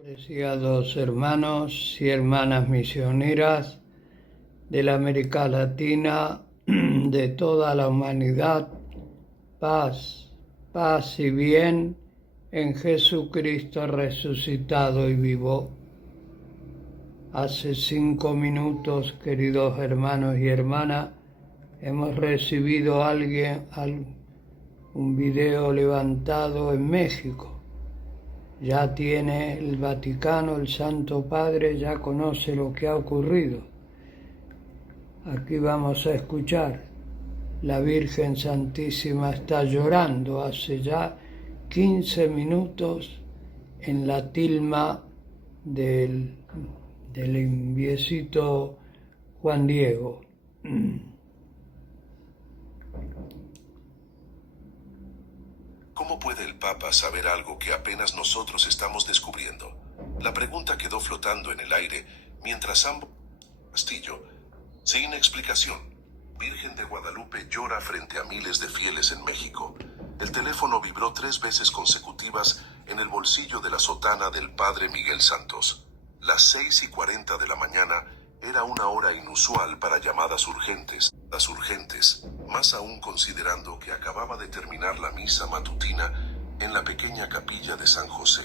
Apreciados hermanos y hermanas misioneras de la América Latina, de toda la humanidad, paz, paz y bien en Jesucristo resucitado y vivo. Hace 5 minutos, queridos hermanos y hermanas, hemos recibido un video levantado en México. Ya tiene el Vaticano, el Santo Padre ya conoce lo que ha ocurrido. Aquí vamos a escuchar. La Virgen Santísima está llorando hace ya 15 minutos en la tilma del enviecito Juan Diego. ¿Cómo puede el Papa saber algo que apenas nosotros estamos descubriendo? La pregunta quedó flotando en el aire mientras ambos castillo, sin explicación. Virgen de Guadalupe llora frente a miles de fieles en México. El teléfono vibró 3 veces consecutivas en el bolsillo de la sotana del padre Miguel Santos. Las 6:40 de la mañana era una hora inusual para llamadas urgentes, más aún considerando que acababa de terminar la misa matutina en la pequeña capilla de San José,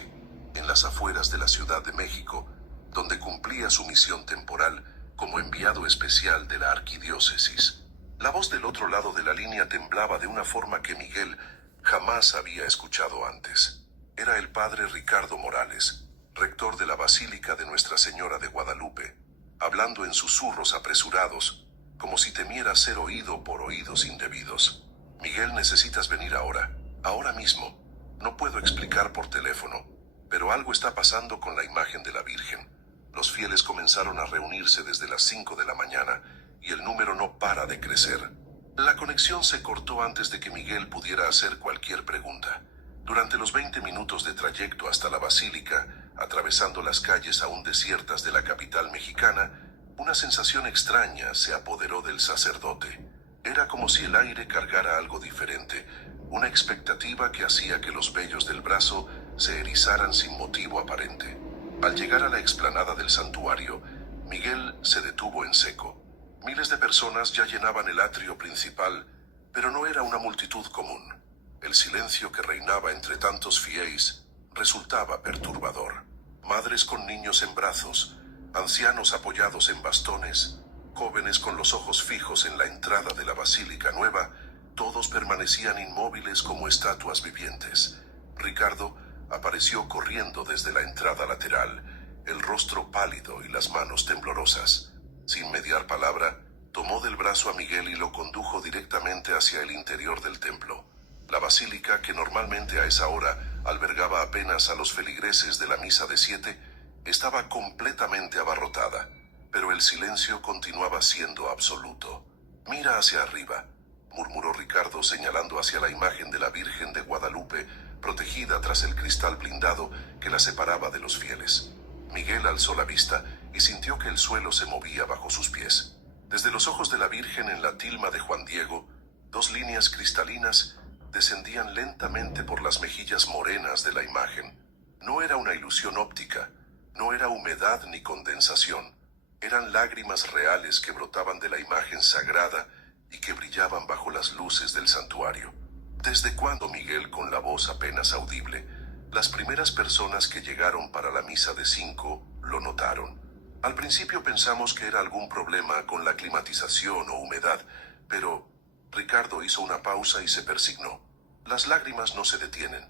en las afueras de la Ciudad de México, donde cumplía su misión temporal como enviado especial de la arquidiócesis. La voz del otro lado de la línea temblaba de una forma que Miguel jamás había escuchado antes. Era el padre Ricardo Morales, rector de la Basílica de Nuestra Señora de Guadalupe, hablando en susurros apresurados, como si temiera ser oído por oídos indebidos. Miguel, necesitas venir ahora mismo. No puedo explicar por teléfono, pero algo está pasando con la imagen de la Virgen. Los fieles comenzaron a reunirse desde las 5 de la mañana y el número no para de crecer. La conexión se cortó antes de que Miguel pudiera hacer cualquier pregunta. Durante los 20 minutos de trayecto hasta la basílica, atravesando las calles aún desiertas de la capital mexicana, una sensación extraña se apoderó del sacerdote. Era como si el aire cargara algo diferente, una expectativa que hacía que los vellos del brazo se erizaran sin motivo aparente. Al llegar a la explanada del santuario, Miguel se detuvo en seco. Miles de personas ya llenaban el atrio principal, pero no era una multitud común. El silencio que reinaba entre tantos fieles resultaba perturbador. Madres con niños en brazos, ancianos apoyados en bastones, jóvenes con los ojos fijos en la entrada de la Basílica Nueva, todos permanecían inmóviles como estatuas vivientes. Ricardo apareció corriendo desde la entrada lateral, el rostro pálido y las manos temblorosas. Sin mediar palabra, tomó del brazo a Miguel y lo condujo directamente hacia el interior del templo. La basílica, que normalmente a esa hora albergaba apenas a los feligreses de la misa de 7, estaba completamente abarrotada, pero el silencio continuaba siendo absoluto. Mira hacia arriba, murmuró Ricardo señalando hacia la imagen de la Virgen de Guadalupe, protegida tras el cristal blindado que la separaba de los fieles. Miguel alzó la vista y sintió que el suelo se movía bajo sus pies. Desde los ojos de la Virgen en la tilma de Juan Diego, 2 líneas cristalinas descendían lentamente por las mejillas morenas de la imagen. No era una ilusión óptica, no era humedad ni condensación. Eran lágrimas reales que brotaban de la imagen sagrada y que brillaban bajo las luces del santuario. ¿Desde cuándo, Miguel, con la voz apenas audible? Las primeras personas que llegaron para la misa de 5 lo notaron. Al principio pensamos que era algún problema con la climatización o humedad, pero Ricardo hizo una pausa y se persignó. Las lágrimas no se detienen.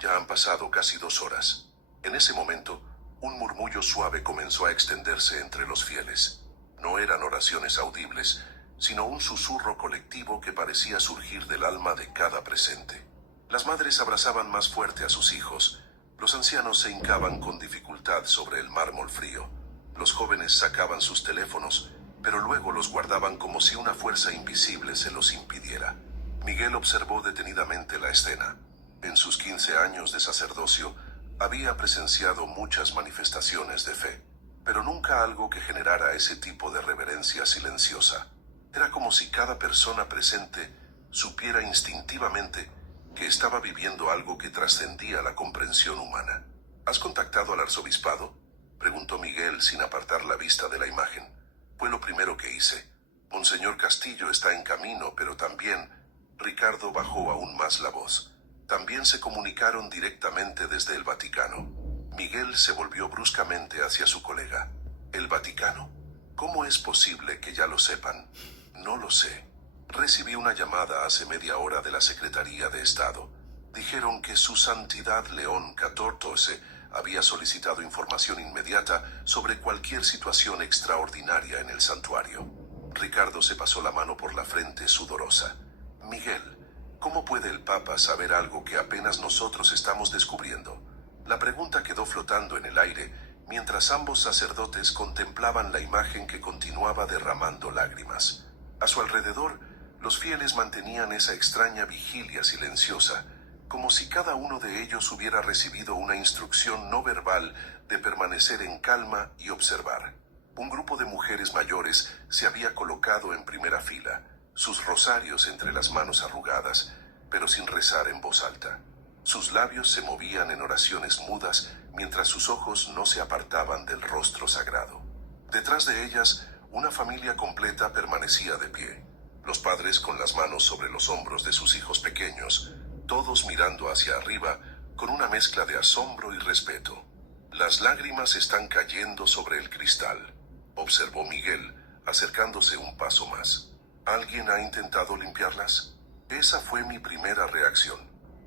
Ya han pasado casi 2 horas. En ese momento, un murmullo suave comenzó a extenderse entre los fieles. No eran oraciones audibles, sino un susurro colectivo que parecía surgir del alma de cada presente. Las madres abrazaban más fuerte a sus hijos. Los ancianos se hincaban con dificultad sobre el mármol frío. Los jóvenes sacaban sus teléfonos, pero luego los guardaban como si una fuerza invisible se los impidiera. Miguel observó detenidamente la escena. En sus 15 años de sacerdocio, había presenciado muchas manifestaciones de fe, pero nunca algo que generara ese tipo de reverencia silenciosa. Era como si cada persona presente supiera instintivamente que estaba viviendo algo que trascendía la comprensión humana. ¿Has contactado al arzobispado?, preguntó Miguel sin apartar la vista de la imagen. Fue lo primero que hice. Monseñor Castillo está en camino, pero también... Ricardo bajó aún más la voz. También se comunicaron directamente desde el Vaticano. Miguel se volvió bruscamente hacia su colega. ¿El Vaticano? ¿Cómo es posible que ya lo sepan? No lo sé. Recibí una llamada hace media hora de la Secretaría de Estado. Dijeron que Su Santidad León XIV había solicitado información inmediata sobre cualquier situación extraordinaria en el santuario. Ricardo se pasó la mano por la frente sudorosa. Miguel, ¿cómo puede el Papa saber algo que apenas nosotros estamos descubriendo? La pregunta quedó flotando en el aire mientras ambos sacerdotes contemplaban la imagen que continuaba derramando lágrimas. A su alrededor, los fieles mantenían esa extraña vigilia silenciosa, como si cada uno de ellos hubiera recibido una instrucción no verbal de permanecer en calma y observar. Un grupo de mujeres mayores se había colocado en primera fila, sus rosarios entre las manos arrugadas, pero sin rezar en voz alta. Sus labios se movían en oraciones mudas mientras sus ojos no se apartaban del rostro sagrado. Detrás de ellas, una familia completa permanecía de pie. Los padres con las manos sobre los hombros de sus hijos pequeños, todos mirando hacia arriba con una mezcla de asombro y respeto. Las lágrimas están cayendo sobre el cristal, observó Miguel, acercándose un paso más. ¿Alguien ha intentado limpiarlas? Esa fue mi primera reacción,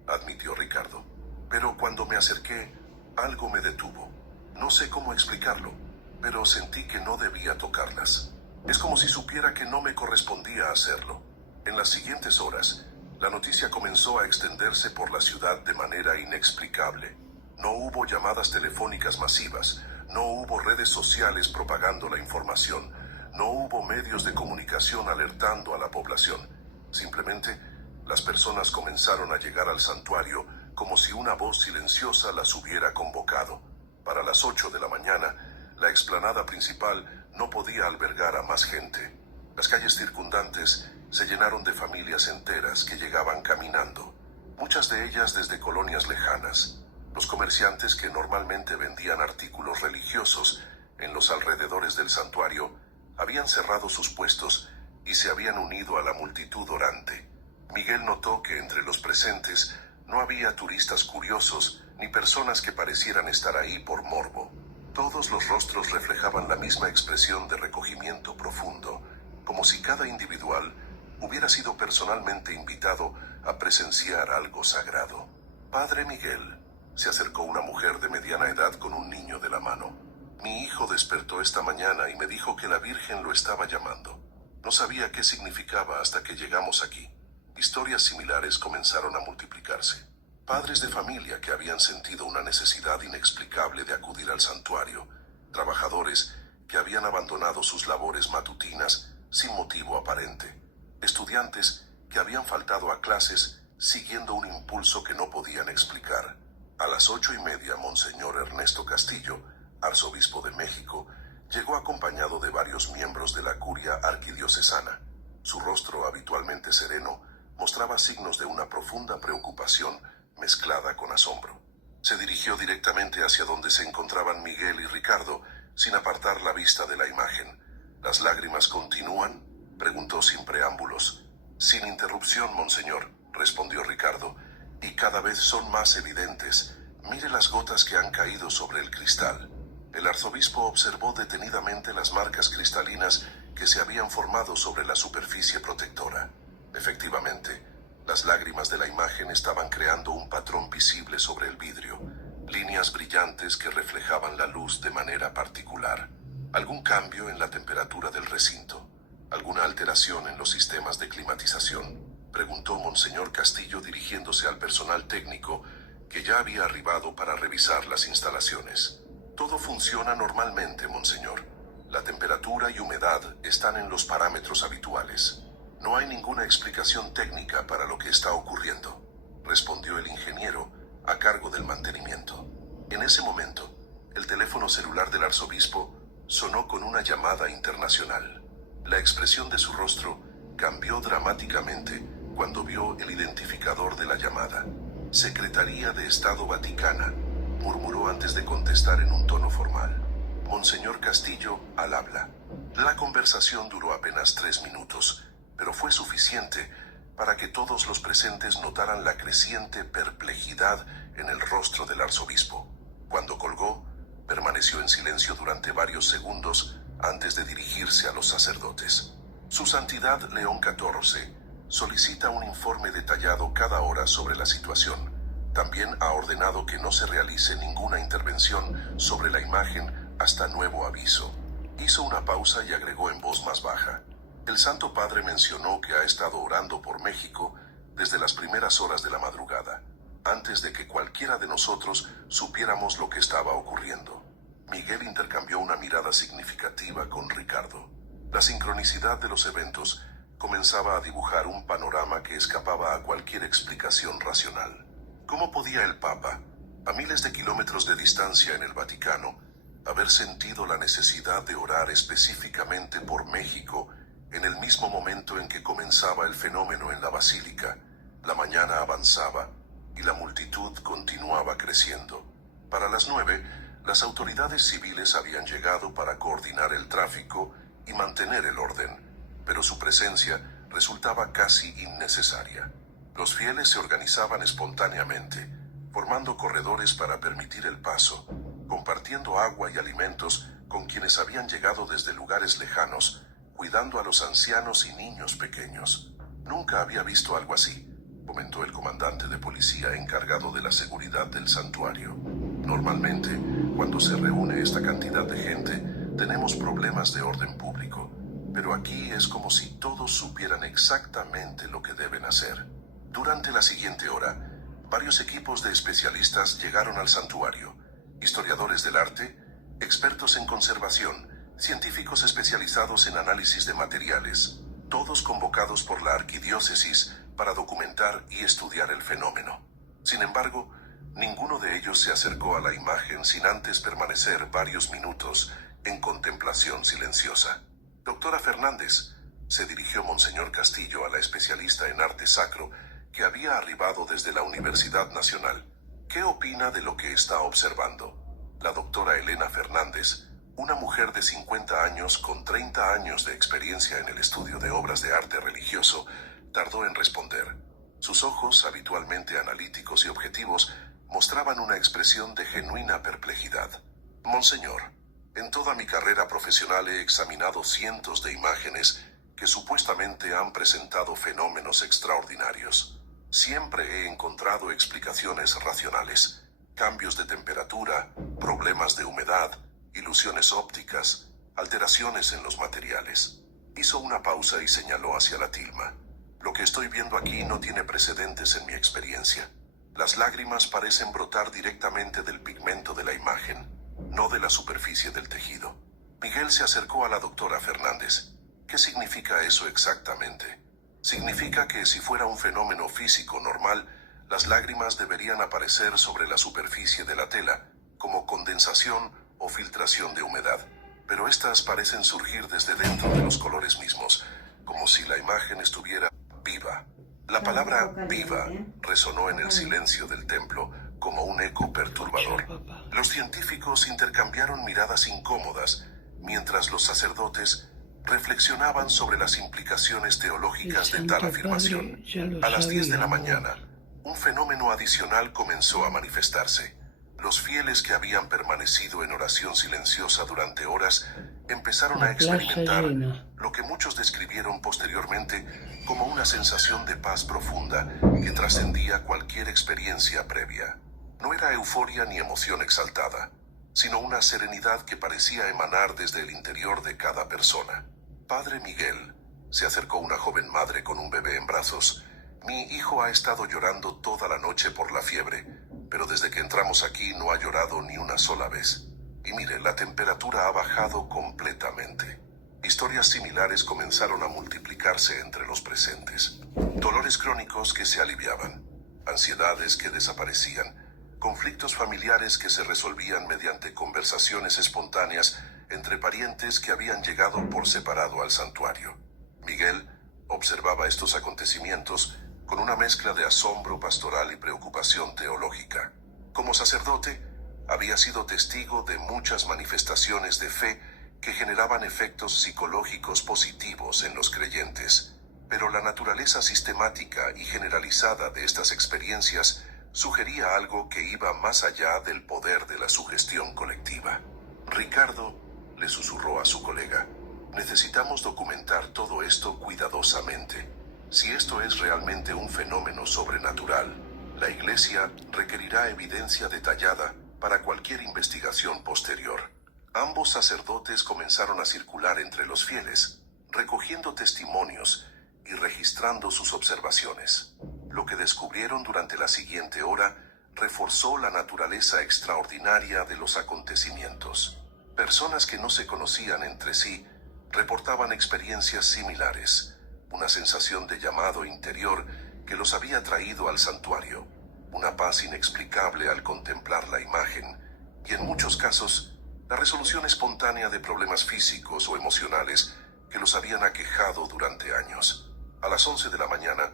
admitió Ricardo. Pero cuando me acerqué, algo me detuvo. No sé cómo explicarlo, pero sentí que no debía tocarlas. Es como si supiera que no me correspondía hacerlo. En las siguientes horas, la noticia comenzó a extenderse por la ciudad de manera inexplicable. No hubo llamadas telefónicas masivas, no hubo redes sociales propagando la información, no hubo medios de comunicación alertando a la población. Simplemente, las personas comenzaron a llegar al santuario como si una voz silenciosa las hubiera convocado. Para las 8 de la mañana, la explanada principal no podía albergar a más gente. Las calles circundantes se llenaron de familias enteras que llegaban caminando, muchas de ellas desde colonias lejanas. Los comerciantes que normalmente vendían artículos religiosos en los alrededores del santuario habían cerrado sus puestos y se habían unido a la multitud orante. Miguel notó que entre los presentes no había turistas curiosos ni personas que parecieran estar ahí por morbo. Todos los rostros reflejaban la misma expresión de recogimiento profundo, como si cada individual hubiera sido personalmente invitado a presenciar algo sagrado. Padre Miguel, se acercó una mujer de mediana edad con un niño de la mano. Mi hijo despertó esta mañana y me dijo que la Virgen lo estaba llamando. No sabía qué significaba hasta que llegamos aquí. Historias similares comenzaron a multiplicarse. Padres de familia que habían sentido una necesidad inexplicable de acudir al santuario. Trabajadores que habían abandonado sus labores matutinas sin motivo aparente. Estudiantes que habían faltado a clases siguiendo un impulso que no podían explicar. A las 8:30, Monseñor Ernesto Castillo, arzobispo de México, llegó acompañado de varios miembros de la curia arquidiocesana. Su rostro, habitualmente sereno, mostraba signos de una profunda preocupación mezclada con asombro. Se dirigió directamente hacia donde se encontraban Miguel y Ricardo, sin apartar la vista de la imagen. ¿Las lágrimas continúan?, preguntó sin preámbulos. Sin interrupción, monseñor, respondió Ricardo, y cada vez son más evidentes. Mire las gotas que han caído sobre el cristal. El arzobispo observó detenidamente las marcas cristalinas que se habían formado sobre la superficie protectora. Efectivamente, las lágrimas de la imagen estaban creando un patrón visible sobre el vidrio, líneas brillantes que reflejaban la luz de manera particular. ¿Algún cambio en la temperatura del recinto? ¿Alguna alteración en los sistemas de climatización?, preguntó Monseñor Castillo dirigiéndose al personal técnico que ya había arribado para revisar las instalaciones. Todo funciona normalmente, monseñor. La temperatura y humedad están en los parámetros habituales. No hay ninguna explicación técnica para lo que está ocurriendo, respondió el ingeniero a cargo del mantenimiento. En ese momento, el teléfono celular del arzobispo sonó con una llamada internacional. La expresión de su rostro cambió dramáticamente cuando vio el identificador de la llamada. Secretaría de Estado Vaticana. murmuró antes de contestar en un tono formal. Monseñor Castillo al habla. La conversación duró apenas 3 minutos, pero fue suficiente para que todos los presentes notaran la creciente perplejidad en el rostro del arzobispo. Cuando colgó, permaneció en silencio durante varios segundos antes de dirigirse a los sacerdotes. Su Santidad León XIV solicita un informe detallado cada hora sobre la situación. También ha ordenado que no se realice ninguna intervención sobre la imagen hasta nuevo aviso. Hizo una pausa y agregó en voz más baja. El Santo Padre mencionó que ha estado orando por México desde las primeras horas de la madrugada, antes de que cualquiera de nosotros supiéramos lo que estaba ocurriendo. Miguel intercambió una mirada significativa con Ricardo. La sincronicidad de los eventos comenzaba a dibujar un panorama que escapaba a cualquier explicación racional. ¿Cómo podía el Papa, a miles de kilómetros de distancia en el Vaticano, haber sentido la necesidad de orar específicamente por México en el mismo momento en que comenzaba el fenómeno en la Basílica? La mañana avanzaba y la multitud continuaba creciendo. Para las 9, las autoridades civiles habían llegado para coordinar el tráfico y mantener el orden, pero su presencia resultaba casi innecesaria. Los fieles se organizaban espontáneamente, formando corredores para permitir el paso, compartiendo agua y alimentos con quienes habían llegado desde lugares lejanos, cuidando a los ancianos y niños pequeños. Nunca había visto algo así, comentó el comandante de policía encargado de la seguridad del santuario. Normalmente, cuando se reúne esta cantidad de gente, tenemos problemas de orden público, pero aquí es como si todos supieran exactamente lo que deben hacer. Durante la siguiente hora, varios equipos de especialistas llegaron al santuario: historiadores del arte, expertos en conservación, científicos especializados en análisis de materiales, todos convocados por la arquidiócesis para documentar y estudiar el fenómeno. Sin embargo, ninguno de ellos se acercó a la imagen sin antes permanecer varios minutos en contemplación silenciosa. Doctora Fernández, se dirigió Monseñor Castillo a la especialista en arte sacro que había arribado desde la Universidad Nacional. ¿Qué opina de lo que está observando? La doctora Elena Fernández, una mujer de 50 años con 30 años de experiencia en el estudio de obras de arte religioso, tardó en responder. Sus ojos, habitualmente analíticos y objetivos, mostraban una expresión de genuina perplejidad. Monseñor, en toda mi carrera profesional he examinado cientos de imágenes que supuestamente han presentado fenómenos extraordinarios. Siempre he encontrado explicaciones racionales: cambios de temperatura, problemas de humedad, ilusiones ópticas, alteraciones en los materiales. Hizo una pausa y señaló hacia la tilma. Lo que estoy viendo aquí no tiene precedentes en mi experiencia. Las lágrimas parecen brotar directamente del pigmento de la imagen, no de la superficie del tejido. Miguel se acercó a la doctora Fernández. ¿Qué significa eso exactamente? Significa que si fuera un fenómeno físico normal, las lágrimas deberían aparecer sobre la superficie de la tela, como condensación o filtración de humedad. Pero estas parecen surgir desde dentro de los colores mismos, como si la imagen estuviera viva. La palabra viva resonó en el silencio del templo como un eco perturbador. Los científicos intercambiaron miradas incómodas, mientras los sacerdotes reflexionaban sobre las implicaciones teológicas de tal afirmación. A las 10 de la mañana, un fenómeno adicional comenzó a manifestarse. Los fieles que habían permanecido en oración silenciosa durante horas empezaron a experimentar lo que muchos describieron posteriormente como una sensación de paz profunda que trascendía cualquier experiencia previa. No era euforia ni emoción exaltada, sino una serenidad que parecía emanar desde el interior de cada persona. Padre Miguel, se acercó una joven madre con un bebé en brazos. Mi hijo ha estado llorando toda la noche por la fiebre, pero desde que entramos aquí no ha llorado ni una sola vez. Y mire, la temperatura ha bajado completamente. Historias similares comenzaron a multiplicarse entre los presentes. Dolores crónicos que se aliviaban, ansiedades que desaparecían, conflictos familiares que se resolvían mediante conversaciones espontáneas entre parientes que habían llegado por separado al santuario. Miguel observaba estos acontecimientos con una mezcla de asombro pastoral y preocupación teológica. Como sacerdote, Había sido testigo de muchas manifestaciones de fe que generaban efectos psicológicos positivos en los creyentes, pero la naturaleza sistemática y generalizada de estas experiencias sugería algo que iba más allá del poder de la sugestión colectiva. Ricardo, le susurró a su colega, necesitamos documentar todo esto cuidadosamente. Si esto es realmente un fenómeno sobrenatural, la Iglesia requerirá evidencia detallada para cualquier investigación posterior. Ambos sacerdotes comenzaron a circular entre los fieles, recogiendo testimonios y registrando sus observaciones. Lo que descubrieron durante la siguiente hora reforzó la naturaleza extraordinaria de los acontecimientos. Personas que no se conocían entre sí reportaban experiencias similares, una sensación de llamado interior que los había traído al santuario, una paz inexplicable al contemplar la imagen, y en muchos casos, la resolución espontánea de problemas físicos o emocionales que los habían aquejado durante años. A las 11 de la mañana,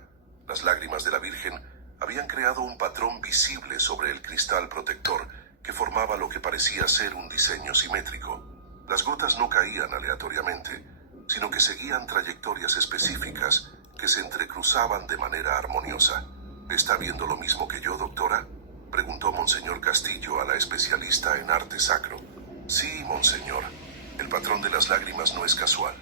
las lágrimas de la Virgen habían creado un patrón visible sobre el cristal protector que formaba lo que parecía ser un diseño simétrico. Las gotas no caían aleatoriamente, sino que seguían trayectorias específicas que se entrecruzaban de manera armoniosa. ¿Está viendo lo mismo que yo, doctora?, preguntó Monseñor Castillo a la especialista en arte sacro. Sí, monseñor. El patrón de las lágrimas no es casual.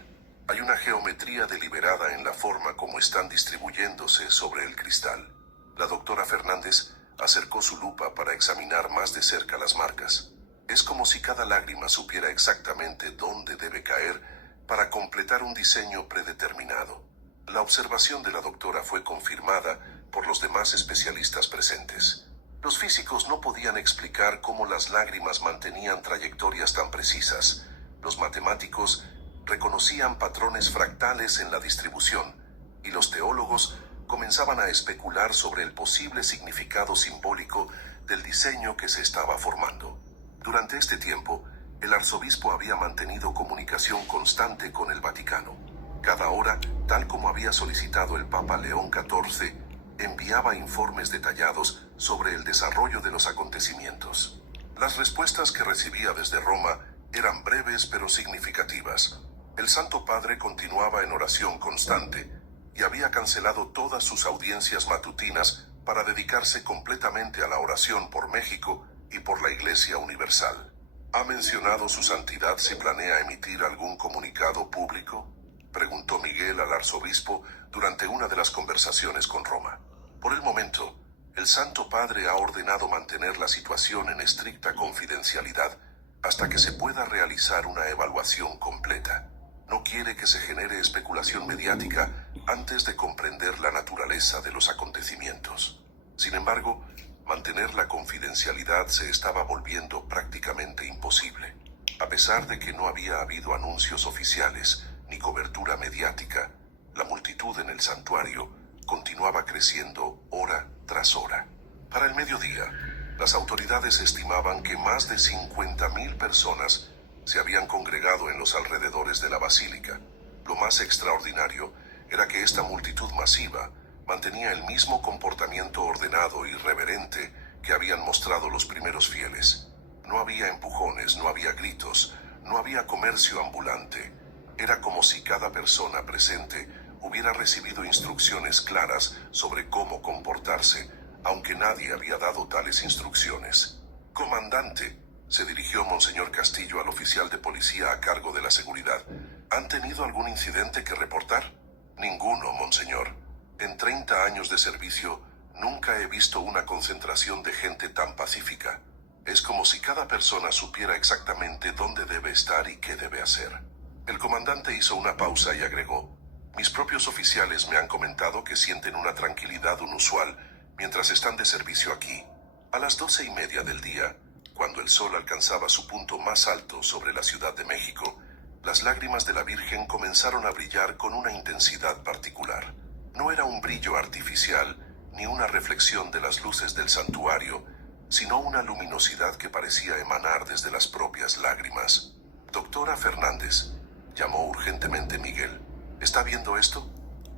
Hay una geometría deliberada en la forma como están distribuyéndose sobre el cristal. La doctora Fernández acercó su lupa para examinar más de cerca las marcas. Es como si cada lágrima supiera exactamente dónde debe caer para completar un diseño predeterminado. La observación de la doctora fue confirmada por los demás especialistas presentes. Los físicos no podían explicar cómo las lágrimas mantenían trayectorias tan precisas. Los matemáticos reconocían patrones fractales en la distribución, y los teólogos comenzaban a especular sobre el posible significado simbólico del diseño que se estaba formando. Durante este tiempo, el arzobispo había mantenido comunicación constante con el Vaticano. Cada hora, tal como había solicitado el Papa León XIV, enviaba informes detallados sobre el desarrollo de los acontecimientos. Las respuestas que recibía desde Roma eran breves pero significativas. El Santo Padre continuaba en oración constante y había cancelado todas sus audiencias matutinas para dedicarse completamente a la oración por México y por la Iglesia Universal. ¿Ha mencionado su santidad si planea emitir algún comunicado público?, preguntó Miguel al arzobispo durante una de las conversaciones con Roma. Por el momento, el Santo Padre ha ordenado mantener la situación en estricta confidencialidad hasta que se pueda realizar una evaluación completa. No quiere que se genere especulación mediática antes de comprender la naturaleza de los acontecimientos. Sin embargo, mantener la confidencialidad se estaba volviendo prácticamente imposible. A pesar de que no había habido anuncios oficiales ni cobertura mediática, la multitud en el santuario continuaba creciendo hora tras hora. Para el mediodía, las autoridades estimaban que más de 50.000 personas se habían congregado en los alrededores de la basílica. Lo más extraordinario era que esta multitud masiva mantenía el mismo comportamiento ordenado y reverente que habían mostrado los primeros fieles. No había empujones, no había gritos, no había comercio ambulante. Era como si cada persona presente hubiera recibido instrucciones claras sobre cómo comportarse, aunque nadie había dado tales instrucciones. «Comandante», se dirigió Monseñor Castillo al oficial de policía a cargo de la seguridad, ¿han tenido algún incidente que reportar? Ninguno, monseñor. En 30 años de servicio, nunca he visto una concentración de gente tan pacífica. Es como si cada persona supiera exactamente dónde debe estar y qué debe hacer. El comandante hizo una pausa y agregó: mis propios oficiales me han comentado que sienten una tranquilidad inusual mientras están de servicio aquí. A las 12:30 del día, cuando el sol alcanzaba su punto más alto sobre la Ciudad de México, las lágrimas de la Virgen comenzaron a brillar con una intensidad particular. No era un brillo artificial, ni una reflexión de las luces del santuario, sino una luminosidad que parecía emanar desde las propias lágrimas. «Doctora Fernández», llamó urgentemente Miguel. «¿Está viendo esto?»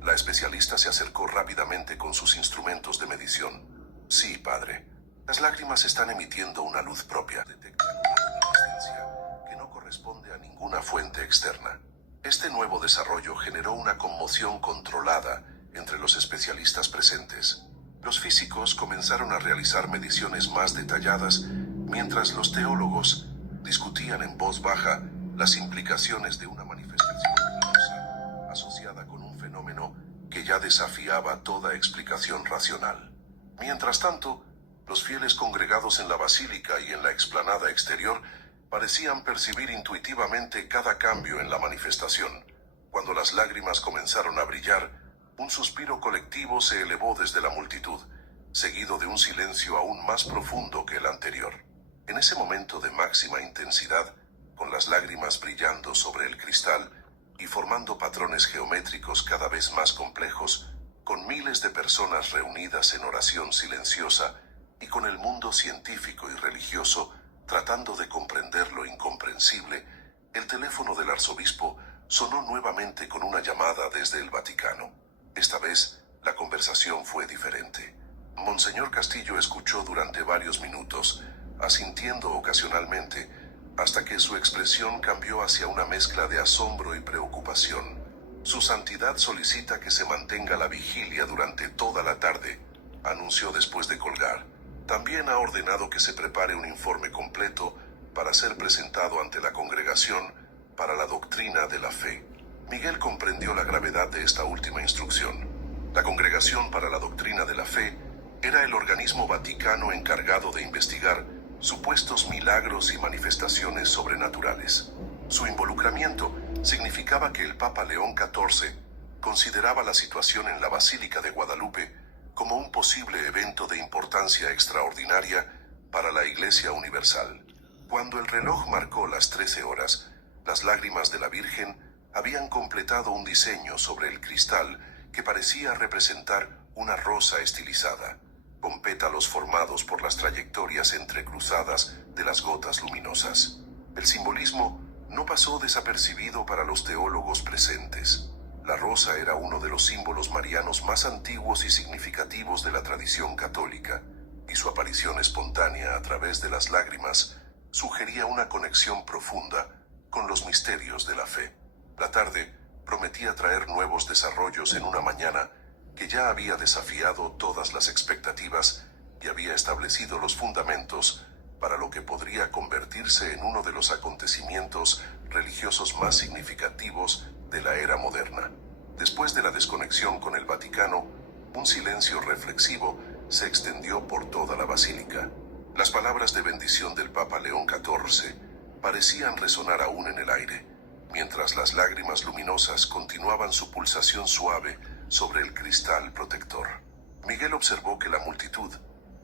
La especialista se acercó rápidamente con sus instrumentos de medición. «Sí, padre». Las lágrimas están emitiendo una luz propia. Detecta una luminiscencia que no corresponde a ninguna fuente externa. Este nuevo desarrollo generó una conmoción controlada entre los especialistas presentes. Los físicos comenzaron a realizar mediciones más detalladas, mientras los teólogos discutían en voz baja las implicaciones de una manifestación luminosa asociada con un fenómeno que ya desafiaba toda explicación racional. Mientras tanto, los fieles congregados en la basílica y en la explanada exterior parecían percibir intuitivamente cada cambio en la manifestación. Cuando las lágrimas comenzaron a brillar, un suspiro colectivo se elevó desde la multitud, seguido de un silencio aún más profundo que el anterior. En ese momento de máxima intensidad, con las lágrimas brillando sobre el cristal y formando patrones geométricos cada vez más complejos, con miles de personas reunidas en oración silenciosa y con el mundo científico y religioso tratando de comprender lo incomprensible, el teléfono del arzobispo sonó nuevamente con una llamada desde el Vaticano. Esta vez, la conversación fue diferente. Monseñor Castillo escuchó durante varios minutos, asintiendo ocasionalmente, hasta que su expresión cambió hacia una mezcla de asombro y preocupación. Su santidad solicita que se mantenga la vigilia durante toda la tarde, anunció después de colgar. También ha ordenado que se prepare un informe completo para ser presentado ante la Congregación para la Doctrina de la Fe. Miguel comprendió la gravedad de esta última instrucción. La Congregación para la Doctrina de la Fe era el organismo vaticano encargado de investigar supuestos milagros y manifestaciones sobrenaturales. Su involucramiento significaba que el Papa León XIV consideraba la situación en la Basílica de Guadalupe como un posible evento de importancia extraordinaria para la Iglesia Universal. Cuando el reloj marcó las 13 horas, las lágrimas de la Virgen habían completado un diseño sobre el cristal que parecía representar una rosa estilizada, con pétalos formados por las trayectorias entrecruzadas de las gotas luminosas. El simbolismo no pasó desapercibido para los teólogos presentes. La rosa era uno de los símbolos marianos más antiguos y significativos de la tradición católica, y su aparición espontánea a través de las lágrimas sugería una conexión profunda con los misterios de la fe. La tarde prometía traer nuevos desarrollos en una mañana que ya había desafiado todas las expectativas y había establecido los fundamentos para lo que podría convertirse en uno de los acontecimientos religiosos más significativos de la era moderna. Después de la desconexión con el Vaticano, un silencio reflexivo se extendió por toda la basílica. Las palabras de bendición del Papa León XIV parecían resonar aún en el aire, mientras las lágrimas luminosas continuaban su pulsación suave sobre el cristal protector. Miguel observó que la multitud,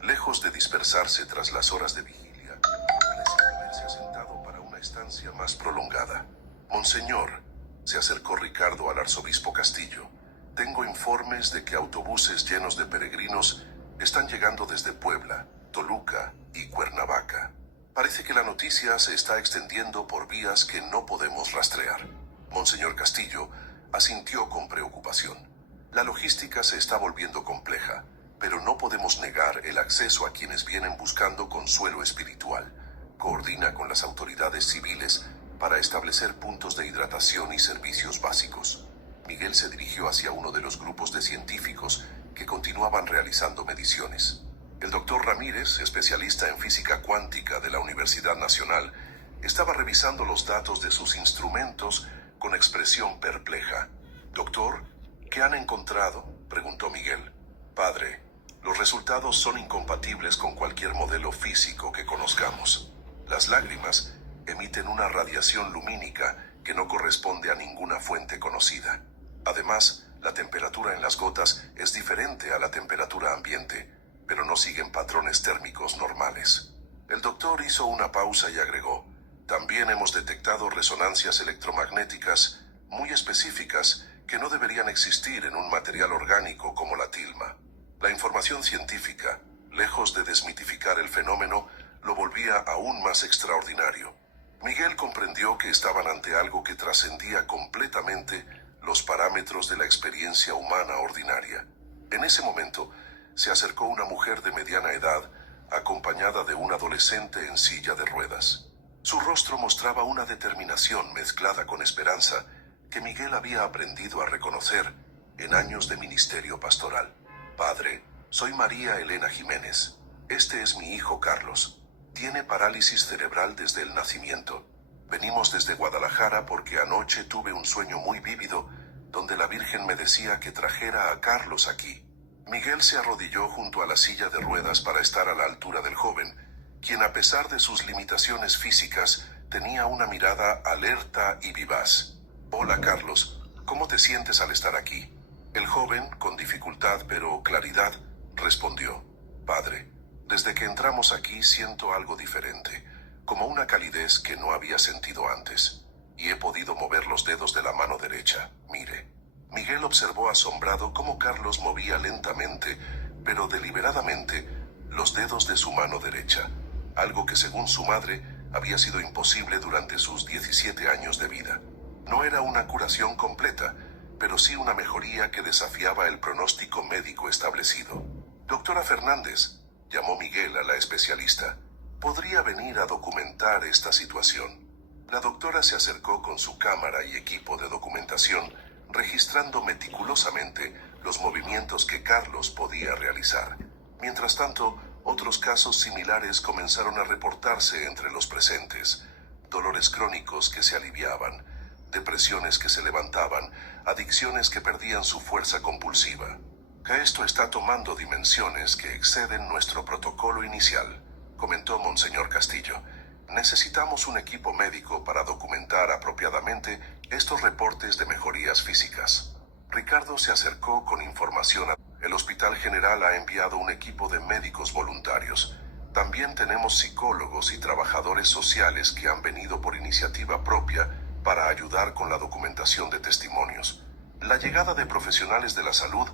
lejos de dispersarse tras las horas de vigilia, parecía haberse asentado para una estancia más prolongada. Monseñor, se acercó Ricardo al arzobispo Castillo. Tengo informes de que autobuses llenos de peregrinos están llegando desde Puebla, Toluca y Cuernavaca. Parece que la noticia se está extendiendo por vías que no podemos rastrear. Monseñor Castillo asintió con preocupación. La logística se está volviendo compleja, pero no podemos negar el acceso a quienes vienen buscando consuelo espiritual. Coordina con las autoridades civiles para establecer puntos de hidratación y servicios básicos. Miguel se dirigió hacia uno de los grupos de científicos que continuaban realizando mediciones. El doctor Ramírez, especialista en física cuántica de la Universidad Nacional, estaba revisando los datos de sus instrumentos con expresión perpleja. «Doctor, ¿qué han encontrado?», preguntó Miguel. «Padre, los resultados son incompatibles con cualquier modelo físico que conozcamos. Las lágrimas emiten una radiación lumínica que no corresponde a ninguna fuente conocida. Además, la temperatura en las gotas es diferente a la temperatura ambiente, pero no siguen patrones térmicos normales». El doctor hizo una pausa y agregó: «También hemos detectado resonancias electromagnéticas muy específicas que no deberían existir en un material orgánico como la tilma». La información científica, lejos de desmitificar el fenómeno, lo volvía aún más extraordinario. Miguel comprendió que estaban ante algo que trascendía completamente los parámetros de la experiencia humana ordinaria. En ese momento, se acercó una mujer de mediana edad, acompañada de un adolescente en silla de ruedas. Su rostro mostraba una determinación mezclada con esperanza que Miguel había aprendido a reconocer en años de ministerio pastoral. Padre, soy María Elena Jiménez. Este es mi hijo Carlos. Tiene parálisis cerebral desde el nacimiento. Venimos desde Guadalajara porque anoche tuve un sueño muy vívido donde la Virgen me decía que trajera a Carlos aquí. Miguel se arrodilló junto a la silla de ruedas para estar a la altura del joven, quien a pesar de sus limitaciones físicas tenía una mirada alerta y vivaz. Hola Carlos, ¿cómo te sientes al estar aquí? El joven, con dificultad pero claridad, respondió: Padre, desde que entramos aquí siento algo diferente, como una calidez que no había sentido antes, y he podido mover los dedos de la mano derecha. Mire. Miguel observó asombrado cómo Carlos movía lentamente, pero deliberadamente, los dedos de su mano derecha, algo que según su madre había sido imposible durante sus 17 años de vida. No era una curación completa, pero sí una mejoría que desafiaba el pronóstico médico establecido. Doctora Fernández, llamó Miguel a la especialista, ¿podría venir a documentar esta situación? La doctora se acercó con su cámara y equipo de documentación, registrando meticulosamente los movimientos que Carlos podía realizar. Mientras tanto, otros casos similares comenzaron a reportarse entre los presentes. Dolores crónicos que se aliviaban, depresiones que se levantaban, adicciones que perdían su fuerza compulsiva. Que esto está tomando dimensiones que exceden nuestro protocolo inicial, comentó Monseñor Castillo. Necesitamos un equipo médico para documentar apropiadamente estos reportes de mejorías físicas. Ricardo se acercó con información. El Hospital General ha enviado un equipo de médicos voluntarios. También tenemos psicólogos y trabajadores sociales que han venido por iniciativa propia para ayudar con la documentación de testimonios. La llegada de profesionales de la salud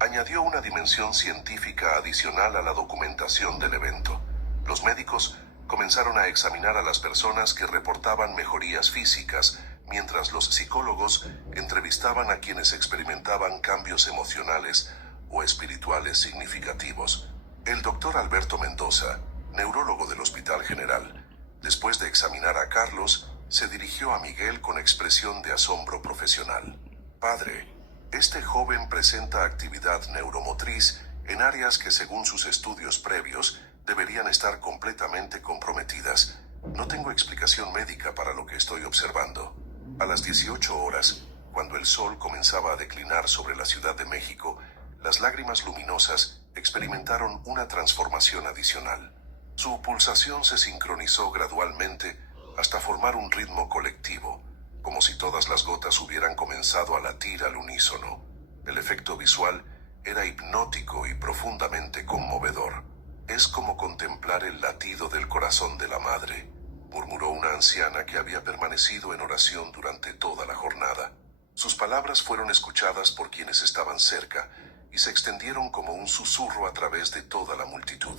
añadió una dimensión científica adicional a la documentación del evento. Los médicos comenzaron a examinar a las personas que reportaban mejorías físicas, mientras los psicólogos entrevistaban a quienes experimentaban cambios emocionales o espirituales significativos. El doctor Alberto Mendoza, neurólogo del Hospital General, después de examinar a Carlos, se dirigió a Miguel con expresión de asombro profesional. Padre, este joven presenta actividad neuromotriz en áreas que según sus estudios previos deberían estar completamente comprometidas. No tengo explicación médica para lo que estoy observando. A las 18 horas, cuando el sol comenzaba a declinar sobre la Ciudad de México, las lágrimas luminosas experimentaron una transformación adicional. Su pulsación se sincronizó gradualmente hasta formar un ritmo colectivo, como si todas las gotas hubieran comenzado a latir al unísono. El efecto visual era hipnótico y profundamente conmovedor. Es como contemplar el latido del corazón de la madre, murmuró una anciana que había permanecido en oración durante toda la jornada. Sus palabras fueron escuchadas por quienes estaban cerca y se extendieron como un susurro a través de toda la multitud.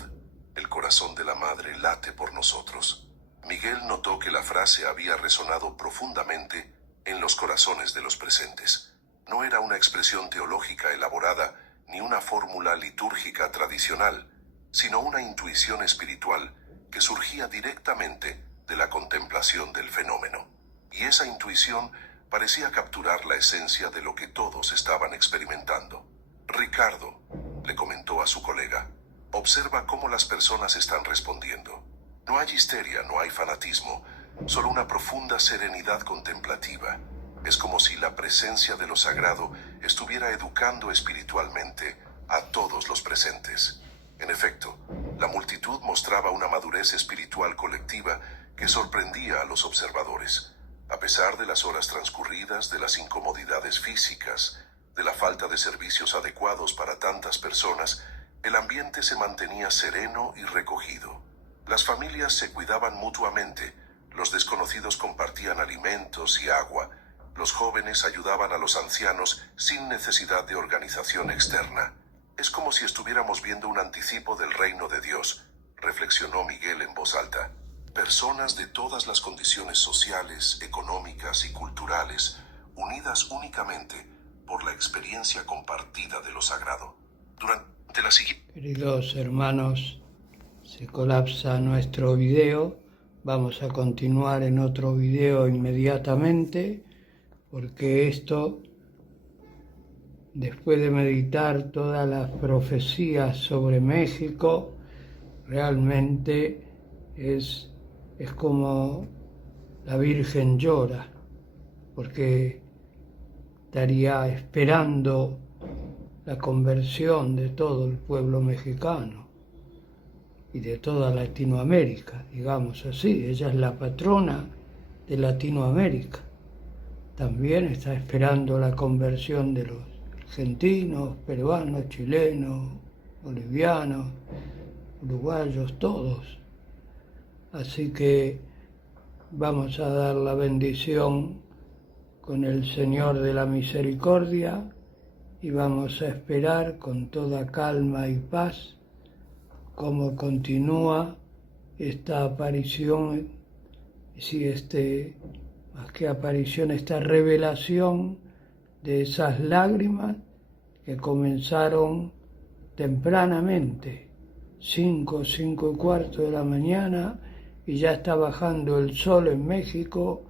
El corazón de la madre late por nosotros. Miguel notó que la frase había resonado profundamente en los corazones de los presentes. No era una expresión teológica elaborada ni una fórmula litúrgica tradicional, sino una intuición espiritual que surgía directamente de la contemplación del fenómeno. Y esa intuición parecía capturar la esencia de lo que todos estaban experimentando. Ricardo, le comentó a su colega, observa cómo las personas están respondiendo. No hay histeria, no hay fanatismo, solo una profunda serenidad contemplativa. Es como si la presencia de lo sagrado estuviera educando espiritualmente a todos los presentes. En efecto, la multitud mostraba una madurez espiritual colectiva que sorprendía a los observadores. A pesar de las horas transcurridas, de las incomodidades físicas, de la falta de servicios adecuados para tantas personas, el ambiente se mantenía sereno y recogido. Las familias se cuidaban mutuamente, los desconocidos compartían alimentos y agua, los jóvenes ayudaban a los ancianos sin necesidad de organización externa. Es como si estuviéramos viendo un anticipo del reino de Dios, reflexionó Miguel en voz alta. Personas de todas las condiciones sociales, económicas y culturales, unidas únicamente por la experiencia compartida de lo sagrado. Durante la siguiente... Queridos hermanos, Se colapsa nuestro video. Vamos a continuar en otro video inmediatamente, porque esto, después de meditar todas las profecías sobre México, realmente es como la Virgen llora, porque estaría esperando la conversión de todo el pueblo mexicano y de toda Latinoamérica, digamos así. Ella es la patrona de Latinoamérica. También está esperando la conversión de los argentinos, peruanos, chilenos, bolivianos, uruguayos, todos. Así que vamos a dar la bendición con el Señor de la Misericordia y vamos a esperar con toda calma y paz cómo continúa esta aparición, más que aparición, esta revelación de esas lágrimas que comenzaron tempranamente, 5:15 de la mañana, y ya está bajando el sol en México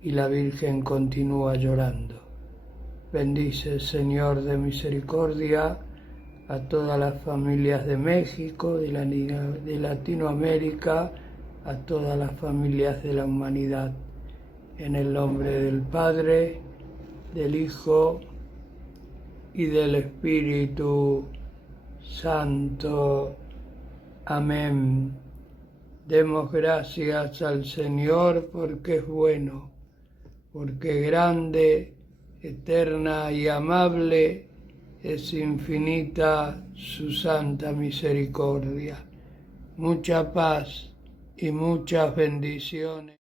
y la Virgen continúa llorando. Bendice, Señor de misericordia, a todas las familias de México, de Latinoamérica, a todas las familias de la humanidad. En el nombre del Padre, del Hijo y del Espíritu Santo. Amén. Demos gracias al Señor porque es bueno, porque grande, eterna y amable es infinita su santa misericordia. Mucha paz y muchas bendiciones.